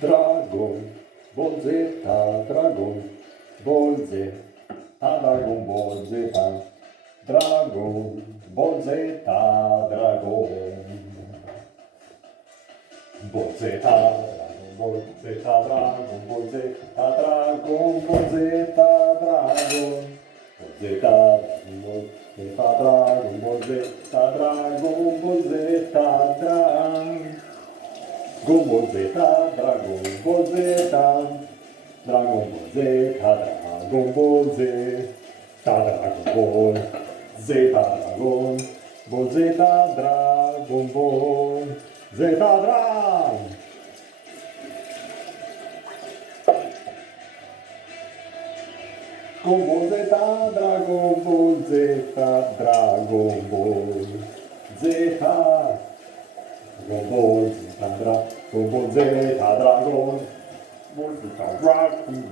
Dragon Ball Z, Dragon Ball Z, Dragon Ball Z, Dragon Ball Z, Dragon Ball Z, Dragon Ball Z, Dragon Ball Z, Dragon Ball Z, Dragon Ball Z, Dragon Ball Z, Dragon Ball Z, Dragon Ball Z, Dragon Ball Z, Dragon Ball Z, Dragon Ball Z, Dragon Ball Z, Dragon Ball Z, Dragon Ball Z, Dragon Ball Z, Dragon. Dragon Ball Z, Dragon Ball Z, Dragon Ball Z, Dragon Ball Z, Dragon Ball Z, Dragon Ball Z, Dragon Ball Z, Dragon Ball Z, Dragon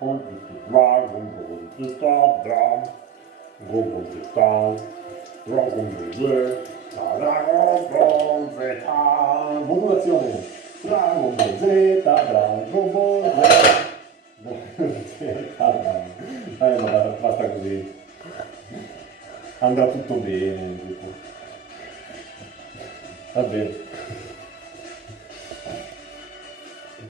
Ball Z, Dragon Ball Z, Dragon Ball Z, Dragon Ball Z, modulazione, Dragon Ball Z, Dragon Ball Z, ma basta così, andrà tutto bene, tipo. Va bene.